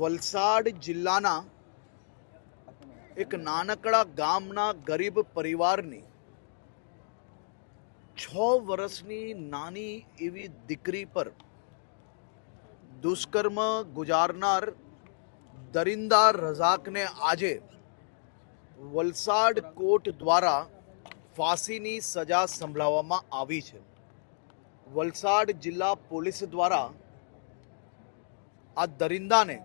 વલસાડ જિલ્લાના એક નાનકડા ગામના ગરીબ પરિવારની 6 વર્ષની નાની એવી દીકરી પર દુષ્કર્મ ગુજારનાર દરિંદા રઝાકને આજે વલસાડ કોર્ટ દ્વારા ફાંસીની સજા સંભળાવવામાં આવી છે। વલસાડ જિલ્લા પોલીસ દ્વારા આ દરિંદાને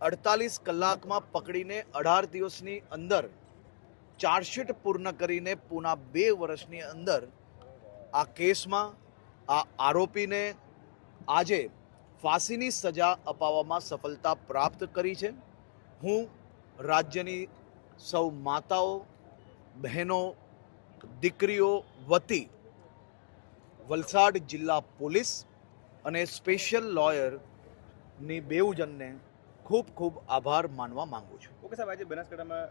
48 કલાકમાં પકડીને 18 દિવસની અંદર ચાર્જશીટ પૂર્ણ કરીને પૂના 2 વર્ષની અંદર આ કેસમાં આ આરોપીને આજે ફાંસીની સજા અપાવવામાં સફળતા પ્રાપ્ત કરી છે। હું રાજ્યની સૌ માતાઓ, બહેનો, દીકરીઓ વતી વલસાડ જિલ્લા પોલીસ અને સ્પેશિયલ લોયરની બેઉજનને ખૂબ ખૂબ આભાર માનવા માંગુ છું। ઓકે સાહેબ, આજે બનાસકાંઠામાં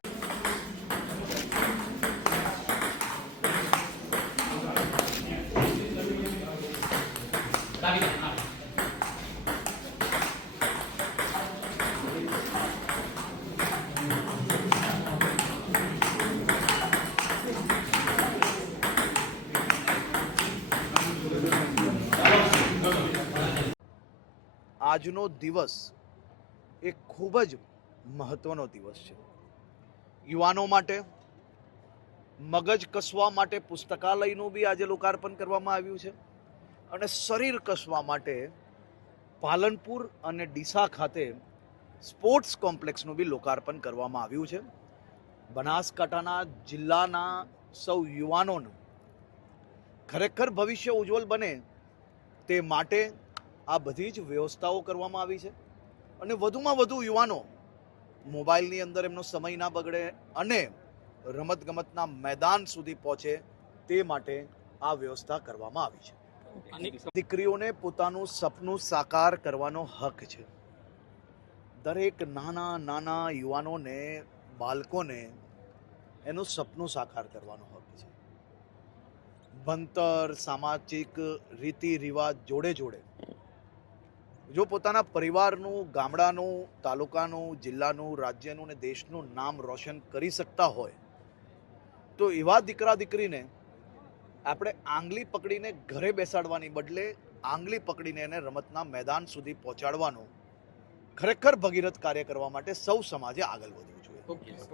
આજનો દિવસ એ ખૂબ જ મહત્વનો દિવસ છે। યુવાનો માટે મગજ કસવા માટે પુસ્તકાલયનું બી આજે લોકાર્પણ કરવામાં આવ્યું છે અને શરીર કસવા માટે પાલનપુર અને ડીસા ખાતે સ્પોર્ટ્સ કોમ્પ્લેક્સનું બી લોકાર્પણ કરવામાં આવ્યું છે। બનાસકાંઠાના જિલ્લાના સૌ યુવાનોનું ખરેખર ભવિષ્ય ઉજ્જવળ બને તે માટે આ બધી જ વ્યવસ્થાઓ કરવામાં આવી છે અને વધુમાં વધુ યુવાનો મોબાઈલની અંદર એમનો સમય ના બગડે અને રમતગમતના મેદાન સુધી પહોંચે તે માટે આ વ્યવસ્થા કરવામાં આવી છે। દીકરીઓને પોતાનું સપનું સાકાર કરવાનો હક છે। દરેક નાના નાના યુવાનોને, બાળકોને એનું સપનું સાકાર કરવાનો હક છે। ભણતર, સામાજિક રીતિ રિવાજ જોડે જોડે જો પોતાના પરિવારનું, ગામડાનું, તાલુકાનું, જિલ્લાનું, રાજ્યનું અને દેશનું નામ રોશન કરી શકતા હોય તો એવા દીકરા દીકરીને આપણે આંગળી પકડીને ઘરે બેસાડવાની બદલે આંગળી પકડીને એને રમતના મેદાન સુધી પહોંચાડવાનું ખરેખર ભગીરથ કાર્ય કરવા માટે સૌ સમાજે આગળ વધવું જોઈએ।